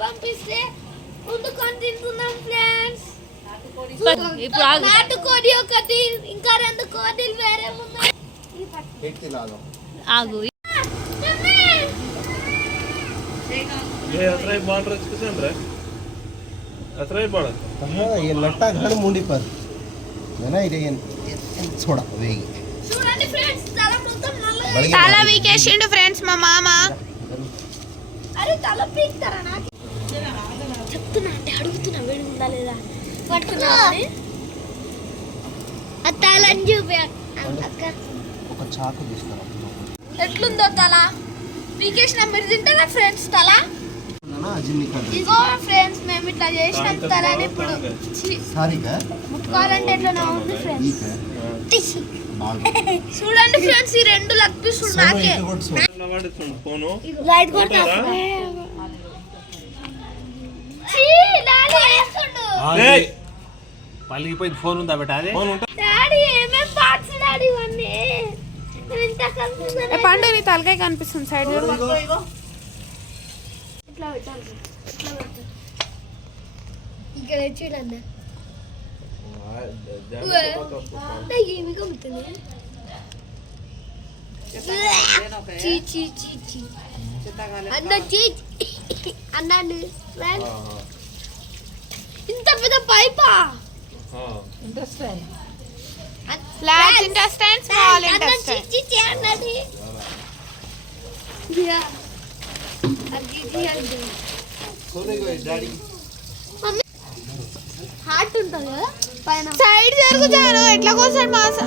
పంపిస్తే తింటున్నాం ఫ్రెండ్స్. నాటుకోడి ఒకటి, ఇంకా 2 కోడిలు వేరే ఉన్నాయి. ఆగు ये अतरा ही बांध रच किसे अंदर है अतरा ही बांध हां ये लट्टा घर मुंडी पर है ना ये छोड़ा वेगी చూడండి ఫ్రెండ్స్ తల మొత్తం నల్లగా తల వీకేసిండు ఫ్రెండ్స్ మా మామ. అరే తల పీక్తారా నాకు చెప్తున్నా అంటే అడుగుతున్నా వేడి ఉందా లేదా పట్టుకున్నా ఆ తలని చూపి అక్క ఒక చాకు తీసుకురా. ఎట్లుందో తల పీకేసిన మీరు తింటారా ఫ్రెండ్స్ తల? ఇగో ఫ్రెండ్స్ మేము ఇట్లా చేసినాం తలని ఇప్పుడు సారీగా ముక్కాలంటే ఎట్లా ఉంది ఫ్రెండ్స్. చూడండి ఫ్రెండ్స్ ఈ 2 లెగ్ పీసులు నాకే फोन లైట్ కొట్టారా చీ డాడీ వేస్తుండు పలిగిపోయింది ఫోన్ ఉందా బేటా అది फोन ఉంటా డాడీ ఏమేం పార్ట్స్ డాడీ ఇవన్నీ ఇంత కన్ఫ్యూజన్ పండు నీ తలకాయ కనిపిస్తుంది సైడ్ ఇట్లా పెట్టాలి ఇట్లా పెట్టాలి ఇక్కడ చూడండి ఏమి కమ్ముతుంది చీ చీ చీ చీ అన్న చీ అన్నాడు ఇంత పెద్ద పైపా లార్జ్ ఇంటెస్టైన్ స్మాల్ ఇంటెస్టైన్. చీ చీ అన్నది అది హార్ట్ ఉంటుంది కదా పైన సైడ్ జరుగుతాను ఎట్లా కోసాడు మాస